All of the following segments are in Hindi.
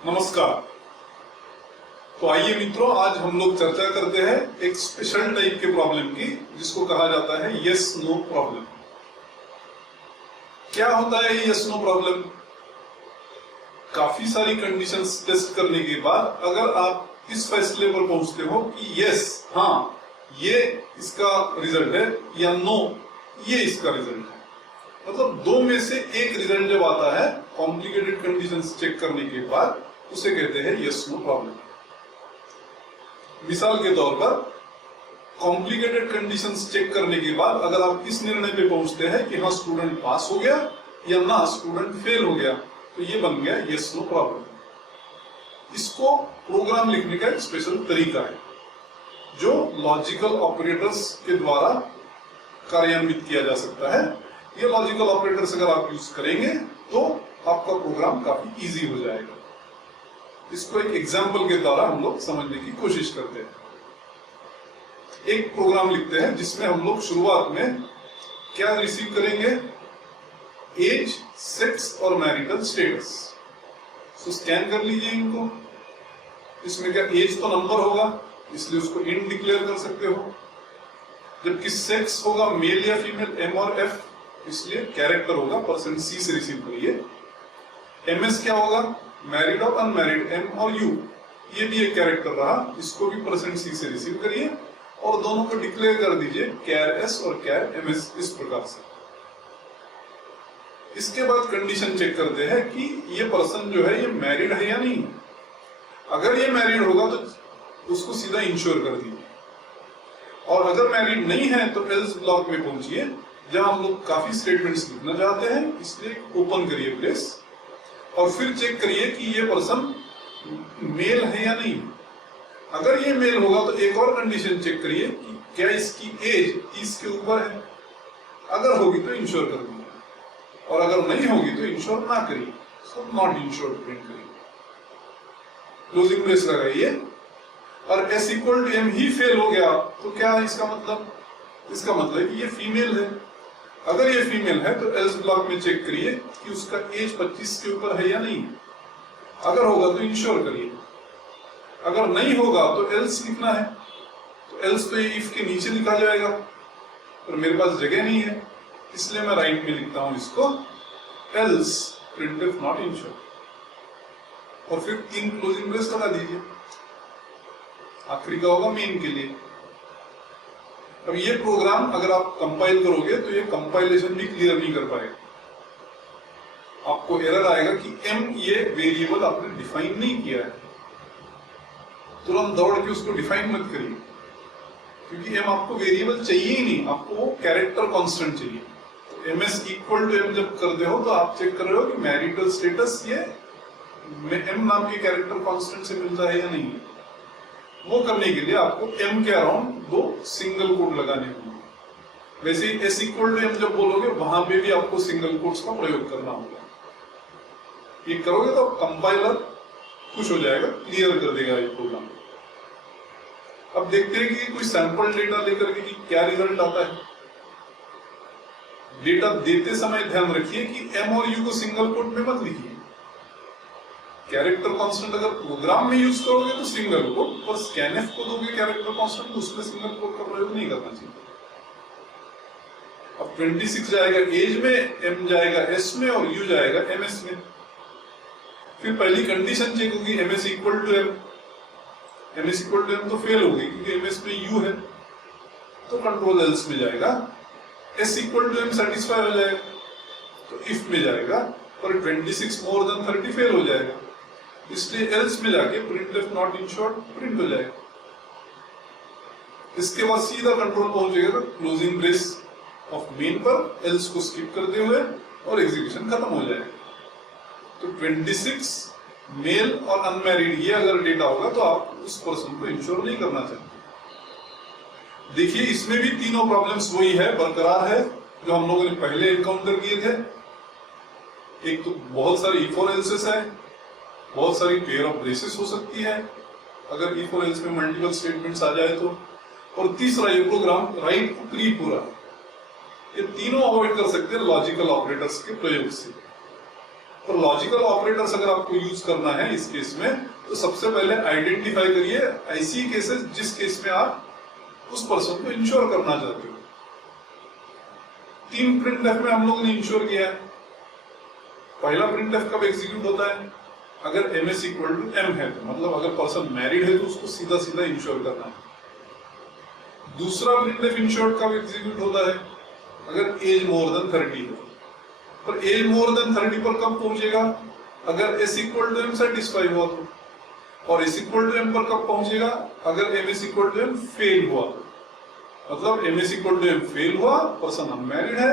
नमस्कार। तो आइए मित्रों, आज हम लोग चर्चा करते हैं एक स्पेशल टाइप के प्रॉब्लम की, जिसको कहा जाता है यस नो प्रॉब्लम। क्या होता है यस नो प्रॉब्लम? काफी सारी कंडीशंस टेस्ट करने के बाद अगर आप इस फैसले पर पहुंचते हो कि यस, हाँ, ये इसका रिजल्ट है, या नो, ये इसका रिजल्ट है, मतलब दो में से एक रिजल्ट जब आता है कॉम्प्लिकेटेड कंडीशंस चेक करने के बाद, उसे कहते हैं यस नो प्रॉब्लम। मिसाल के तौर पर कॉम्प्लिकेटेड कंडीशंस चेक करने के बाद अगर आप इस निर्णय पे पहुंचते हैं कि हाँ स्टूडेंट पास हो गया या ना स्टूडेंट फेल हो गया, तो ये बन गया यस नो प्रॉब्लम। इसको प्रोग्राम लिखने का एक स्पेशल तरीका है जो लॉजिकल ऑपरेटर्स के द्वारा कार्यान्वित किया जा सकता है। ये लॉजिकल ऑपरेटर्स अगर आप यूज करेंगे तो आपका प्रोग्राम काफी इजी हो जाएगा। इसको एक एग्जाम्पल के द्वारा हम लोग समझने की कोशिश करते हैं। एक प्रोग्राम लिखते हैं जिसमें हम लोग शुरुआत में क्या रिसीव करेंगे? एज, सेक्स और मैरिटल स्टेटस। तो स्कैन कर लीजिए इनको। इसमें क्या एज तो नंबर होगा, इसलिए उसको इंट डिक्लेयर कर सकते हो, जबकि सेक्स होगा मेल या फीमेल, एम और एफ, इसलिए कैरेक्टर होगा, %C से रिसीव करिए। एमएस क्या होगा? मैरिड और अनमैरिड, एम और यू, ये भी एक कैरेक्टर रहा, इसको भी %C से रिसीव करिए और दोनों को डिक्लेयर कर दीजिए कैर एस और कैर एमएस, इस प्रकार से। इसके बाद कंडीशन चेक करते हैं कि ये पर्सन जो है ये मैरिड है या नहीं। अगर ये मैरिड होगा तो उसको सीधा इंश्योर कर दीजिए, और अगर मैरिड नहीं है तो एल्स ब्लॉक में पहुंचिए, जहां हम लोग काफी स्टेटमेंट्स लिखना चाहते हैं, इसलिए ओपन करिए प्लेस और फिर चेक करिए कि ये पर्सन मेल है या नहीं। अगर ये मेल होगा तो एक और कंडीशन चेक करिए कि क्या इसकी एज 30 के ऊपर है। अगर होगी तो इंश्योर कर दीजिए, और अगर नहीं होगी तो इंश्योर ना करिए, सब नॉट इंश्योर्ड प्रिंट करिए, क्लोजिंग ब्रेस लगाइए। और एस इक्वल टू एम ही फेल हो गया तो क्या है इसका मतलब? इसका मतलब कि ये फीमेल है। अगर ये फीमेल है तो एल्स ब्लॉक में चेक करिए कि उसका एज 25 के ऊपर है या नहीं। अगर होगा तो इंश्योर करिए, अगर नहीं होगा तो एल्स लिखना है। तो एल्स तो ये इफ के नीचे लिखा जाएगा, पर मेरे पास जगह नहीं है, इसलिए मैं राइट में लिखता हूं इसको, एल्स प्रिंटफ नॉट इंश्योर, और फिर 3 क्लोजिंग ब्रेस लगा दीजिए। आखिरी का होगा मेन के लिए। अब ये प्रोग्राम अगर आप कंपाइल करोगे तो ये कंपाइलेशन भी क्लियर नहीं कर पाएगा। आपको एरर आएगा कि एम ये वेरिएबल आपने डिफाइन नहीं किया है। तुरंत दौड़ के उसको डिफाइन मत करिए, क्योंकि एम आपको वेरिएबल चाहिए ही नहीं, आपको वो कैरेक्टर कांस्टेंट चाहिए। तो एमएस इक्वल टू एम जब करते हो तो आप चेक कर रहे हो कि मैरिटल स्टेटस ये एम नाम के कैरेक्टर कांस्टेंट से मिलता है या नहीं। वो करने के लिए आपको एम के अराउंड 2 सिंगल कोट लगाने होंगे। वैसे ही एस इक्वल टू एम जब बोलोगे वहां पे भी आपको सिंगल कोट्स का प्रयोग करना होगा। ये करोगे तो कंपाइलर खुश हो जाएगा, क्लियर कर देगा ये प्रोग्राम। अब देखते हैं कि कोई सैंपल डेटा लेकर के कि क्या रिजल्ट आता है। डेटा देते समय ध्यान रखिए कि एम और यू को सिंगल कोट में मत लिखिए। कैरेक्टर कांस्टेंट अगर प्रोग्राम में यूज करोगे तो सिंगल कोट, पर स्कैनएफ को दोगे कैरेक्टर कांस्टेंट, उसमें सिंगल कोट का प्रयोग नहीं करना चाहिए। अब 26 जाएगा एज में, एम जाएगा एस में और यू जाएगा एमएस में। फिर पहली कंडीशन चेक होगी MS equal to M. MS equal to M तो फेल होगी क्योंकि एमएस में यू है, तो कंट्रोल एल्स में जाएगा। S equal to M satisfy हो जाएगा तो इफ में जाएगा, पर 26 मोर देन 30 फेल हो जाएगा, इसलिए एल्स में जाके प्रिंटफ नॉट इंश्योर्ड प्रिंट हो जाएगा। इसके बाद सीधा कंट्रोल पहुंचेगा क्लोजिंग ब्रेस ऑफ मेन पर, एल्स को स्किप करते हुए, और एग्जीक्यूशन खत्म हो जाएगा। तो 26 मेल और अनमैरिड ये अगर डेटा होगा तो आप उस पर्सन को इंश्योर नहीं करना चाहते। देखिए इसमें भी तीनों प्रॉब्लम्स वही है, बरकरार है, जो हम लोगों ने पहले एनकाउंटर किए थे। एक तो बहुत सारी इफ और एल्सेस है, बहुत सारी पेयर ऑफ ब्रेसेस हो सकती है अगर इफ और एल्स में मल्टीपल स्टेटमेंट्स आ जाए तो, और तीसरा ये प्रोग्राम राइट टू ट्री पूरा, ये तीनों अवॉइड कर सकते हैं लॉजिकल ऑपरेटर्स के प्रयोग से। पर लॉजिकल ऑपरेटर्स अगर आपको यूज करना है इस केस में, तो सबसे पहले आइडेंटिफाई करिए ऐसी केसेस जिस केस में आप उस पर्सन को इंश्योर करना चाहते हो। 3 प्रिंटफ में हम लोगों ने इंश्योर किया है। पहला प्रिंटफ कब एग्जीक्यूट होता है? अगर एमएस इक्वल टू एम है, तो मतलब अगर पर्सन मैरिड है तो उसको सीधा सीधा इंश्योर करना है। दूसरा प्रिंटफ इंश्योर कब एग्जीक्यूट होता है? अगर एज मोर देन 30 है। पर एज मोर देन 30 पर कब पहुंचेगा? अगर S equal to M satisfy हुआ तो। और एस इक्वल टू एम पर कब पहुंचेगा? अगर M S equal to M fail हुआ तो। मतलब M S equal to M fail हुआ, पर्सन अनमैरिड है,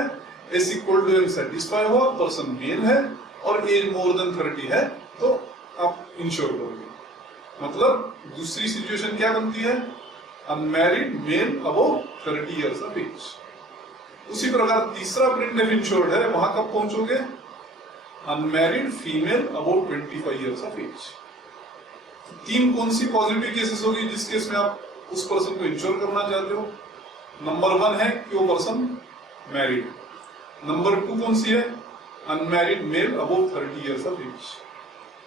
S equal to M satisfy हुआ, पर्सन मेल है और एज मोर देन 30 है, तो आप इंश्योर करोगे। मतलब दूसरी सिचुएशन क्या बनती है? Unmarried male above 30 years of age. उसी प्रकार तीसरा प्रिंटफ इंश्योर्ड है, वहां कब पहुंचोगे? Unmarried female above 25 years of age. 3 कौन सी पॉजिटिव केसेस होगी जिस केस में आप उस पर्सन को इंश्योर करना चाहते हो? नंबर 1 है कि वो पर्सन मैरिड। नंबर 2 कौन सी है? Unmarried male above 30 years of age.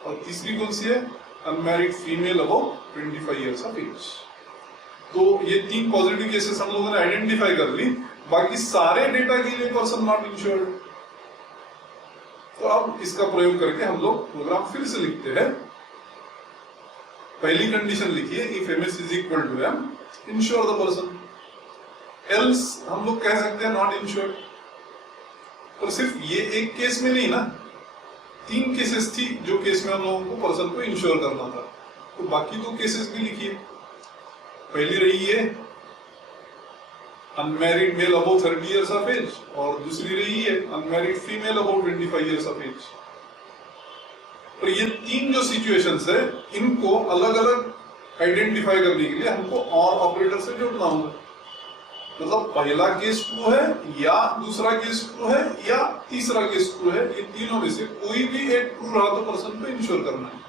और तीसरी कौन सी है? Unmarried female above 25 years of age. तो ये 3 पॉजिटिव केसेस हम लोगों ने आइडेंटिफाई कर ली। बाकी सारे डेटा के लिए पर्सन नॉट इंश्योर्ड। तो अब इसका प्रयोग करके हम लोग प्रोग्राम फिर से लिखते हैं। पहली कंडीशन लिखिए, if MS is equal to M, insure the person. Else हम लोग कह सकते हैं नॉट इंश्योर्ड। पर सिर्फ ये एक केस में नहीं ना, 3 केसेस थी जो केस में हम लोगों को पर्सन को इंश्योर करना था। तो बाकी 2 केसेस भी लिखिए। पहली रही है unmarried male above 30 years of age, और दूसरी रही है unmarried female above 25 years of age. और ये 3 जो सिचुएशंस है, इनको अलग अलग आइडेंटिफाई करने के लिए हमको और ऑपरेटर से जोड़ना होगा। मतलब पहला केस ट्रू है, या दूसरा केस ट्रू है, या तीसरा केस ट्रू है। ये तीनों में से कोई भी एक ट्रू रहा तो पर्सन को इंश्योर करना है।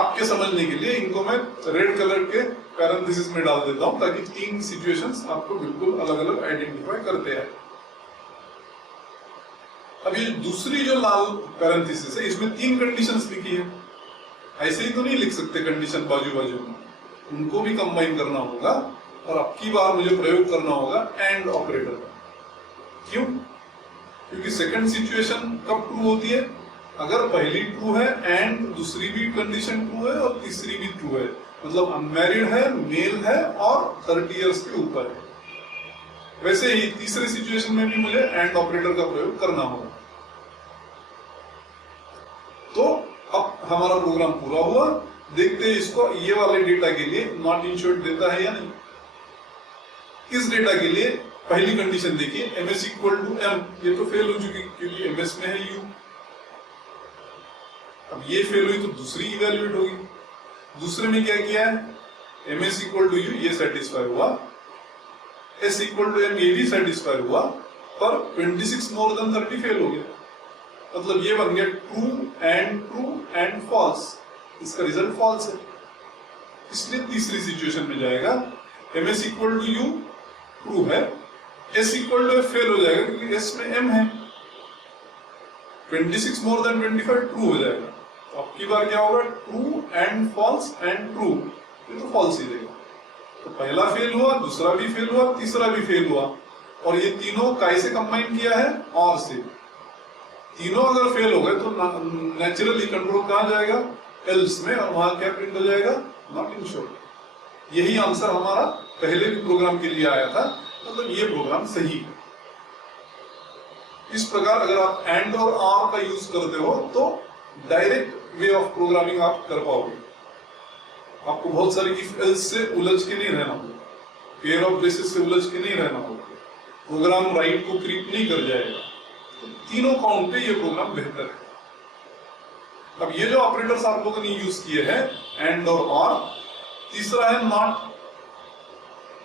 आपके समझने के लिए इनको मैं रेड कलर के पैरेंथेसिस में डाल देता हूं, ताकि 3 सिचुएशंस आपको बिल्कुल अलग अलग आइडेंटिफाई करते हैं। अब ये दूसरी जो लाल पैरेंथेसिस है, इसमें 3 कंडीशंस लिखी है। ऐसे ही तो नहीं लिख सकते कंडीशन बाजू बाजू में, उनको भी कंबाइन करना होगा। और अब की बार मुझे प्रयोग करना होगा एंड ऑपरेटर का। क्यों? क्योंकि सेकंड सिचुएशन कब ट्रू होती है? अगर पहली ट्रू है एंड दूसरी भी कंडीशन ट्रू है और तीसरी भी ट्रू है, मतलब अनमैरिड है, मेल है और 30 इयर्स के ऊपर है। वैसे ही तीसरे सिचुएशन में भी मुझे एंड ऑपरेटर का प्रयोग करना होगा। तो अब हमारा प्रोग्राम पूरा हुआ। देखते हैं इसको ये वाले डेटा के लिए नॉट इंश्योर्ड देता है या नहीं। इस डेटा के लिए पहली कंडीशन देखिए, एमएस इक्वल टू एम, ये तो फेल हो चुकी क्योंकि एमएस में है यू। अब ये फेल हुई तो दूसरी इवेल्युएट होगी। दूसरे में क्या किया है? एमएस इक्वल टू यू, ये सेटिस्फाई हुआ। एस इक्वल टू एम, ये भी सेटिस्फाई हुआ। पर 26 मोर देन 30 फेल हो गया। मतलब ये बन गया ट्रू एंड फॉल्स। इसका रिजल्ट फॉल्स है, इसलिए तीसरी सिचुएशन में जाएगा। MS equal to U true है, S equal to F fail हो जाएगा क्योंकि एस में एम है। 26 मोर देन 25 ट्रू हो जाएगा। तो अब की बार क्या होगा? True and false and true, ये तो फॉल्स ही देगा। तो पहला फेल हुआ, दूसरा भी फेल हुआ, तीसरा भी फेल हुआ। और ये तीनों कैसे कंबाइन किया है? और से। तीनों अगर फेल हो गए तो नेचुरली कंट्रोल कहां जाएगा? एल्स में, और वहां क्या प्रिंट हो जाएगा? Not insured. यही आंसर हमारा पहले भी प्रोग्राम के लिए आया था। मतलब ये प्रोग्राम सही है। इस प्रकार अगर आप एंड और आर का यूज करते हो तो डायरेक्ट वे ऑफ प्रोग्रामिंग आप कर पाओगे। आपको बहुत सारे इफ एल्स से उलझ के नहीं रहना होगा, पेयर ऑफ बेसिस से उलझ के नहीं रहना होगा। प्रोग्राम राइट को क्रीप नहीं कर जाएगा। तो तीनों काउंट पे ये प्रोग्राम बेहतर है। अब ये जो ऑपरेटर्स आप लोगों ने यूज किए हैं, एंड और आर, तीसरा है नॉट।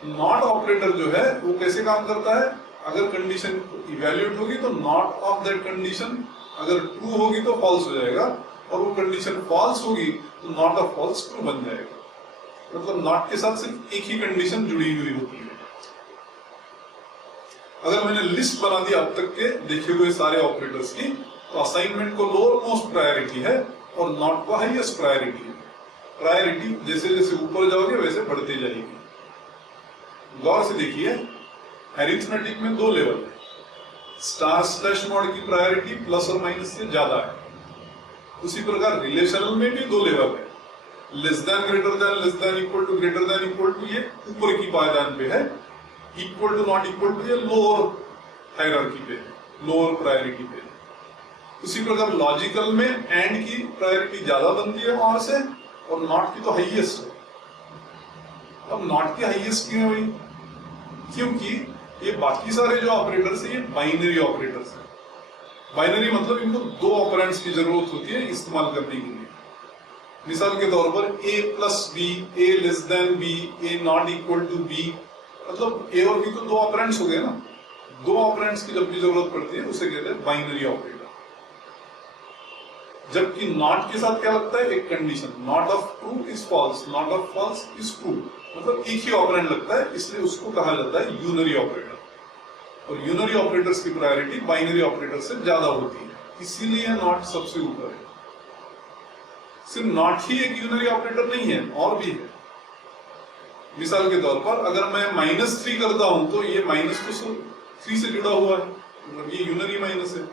नॉट ऑपरेटर जो है वो कैसे काम करता है? अगर कंडीशन इवैल्यूएट होगी तो नॉट ऑफ दैट कंडीशन अगर ट्रू होगी तो फॉल्स हो जाएगा, और वो कंडीशन फॉल्स होगी तो नॉट ऑफ फॉल्स ट्रू बन जाएगा। मतलब नॉट के साथ सिर्फ एक ही कंडीशन जुड़ी हुई होती है। अगर मैंने लिस्ट बना दी अब तक के देखे हुए सारे ऑपरेटर्स की, तो तो असाइनमेंट को लोअर मोस्ट प्रायोरिटी है और नॉट को हाईएस्ट प्रायोरिटी है। प्रायोरिटी जैसे जैसे ऊपर जाओगे वैसे बढ़ती जाएगी। गौर से देखिए, अरिथमेटिक में 2 लेवल है। स्टार स्लैश मॉड की प्रायोरिटी प्लस और माइनस से ज्यादा है। उसी प्रकार रिलेशनल में भी 2 लेवल है। Less than greater than, less than equal to, greater than equal to, ये ऊपर की पायदान पे है। Equal to not equal to ये लोअर हायरार्की पे है, लोअर प्रायोरिटी पे है। उसी प्रकार लॉजिकल में एंड की प्रायोरिटी ज्यादा बनती है और से, और नॉट की तो हाईएस्ट है। अब नॉट की हाईएस्ट क्यों हुई? क्योंकि ये बाकी सारे जो ऑपरेटर्स है ये बाइनरी ऑपरेटर्स है। बाइनरी मतलब इनको 2 ऑपरेंड्स की जरूरत होती है इस्तेमाल करने के लिए। मिसाल के तौर पर a plus B, a less than B, a not equal to B, मतलब a और b तो 2 ऑपरेंड्स हो गए ना। 2 ऑपरेंड्स की जब भी जरूरत पड़ती है उसे कहते हैं बाइनरी ऑपरेटर। जबकि नॉट के साथ क्या लगता है? एक condition, not of true is false, not of false is true, मतलब एक ही ऑपरेंड लगता है, इसलिए उसको कहा जाता है यूनरी ऑपरेटर। और यूनरी ऑपरेटर्स की प्रायोरिटी बाइनरी ऑपरेटर से ज्यादा होती है, इसीलिए नॉट सबसे ऊपर है। सिर्फ नॉट ही एक यूनरी ऑपरेटर नहीं है, और भी है। मिसाल के तौर पर अगर मैं -3 करता हूं तो ये माइनस तो 3 से जुड़ा हुआ है, मतलब ये यूनरी माइनस है।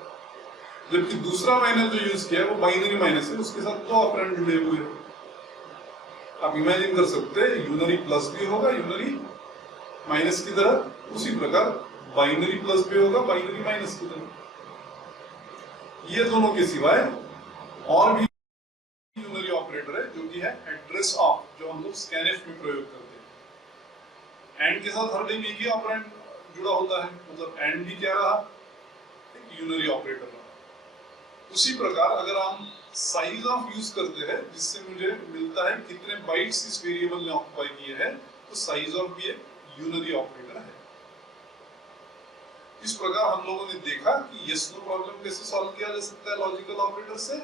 जबकि दूसरा माइनस जो यूज किया है वो बाइनरी माइनस है, उसके साथ 2 ऑपरेंड जुड़े हुए हैं। आप इमेजिन कर सकते हैं यूनरी प्लस भी होगा यूनरी माइनस की तरह, उसी प्रकार बाइनरी प्लस भी होगा बाइनरी माइनस की तरह। ये दोनों के सिवाय और भी यूनरी ऑपरेटर है जो कि है एड्रेस ऑफ, जो हम लोग स्कैनफ में प्रयोग करते हैं। एंड के साथ हर टाइम एक ही ऑपरेंड जुड़ा होता है, मतलब एंड भी क्या रहा? एक यूनरी ऑपरेटर रहा। उसी प्रकार अगर हम साइज ऑफ यूज करते हैं, जिससे मुझे मिलता है कितने बाइट्स इस वेरिएबल ने ऑक्युपाई किए हैं, तो साइज ऑफ भी एक यूनरी ऑपरेटर है। इस प्रकार हम लोगों ने देखा कि यस नो प्रॉब्लम कैसे सॉल्व किया जा सकता है लॉजिकल ऑपरेटर से,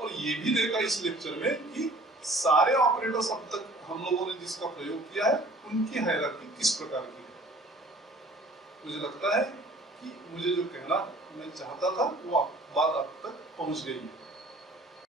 और ये भी देखा इस लेक्चर में कि सारे ऑपरेटर्स अब तक हम लोगों ने जिसका प्रयोग किया है उनकी हायरार्की किस प्रकार की है। मुझे लगता है कि मुझे जो कहना मैं चाहता था वो बात आप तक पहुंच गई है।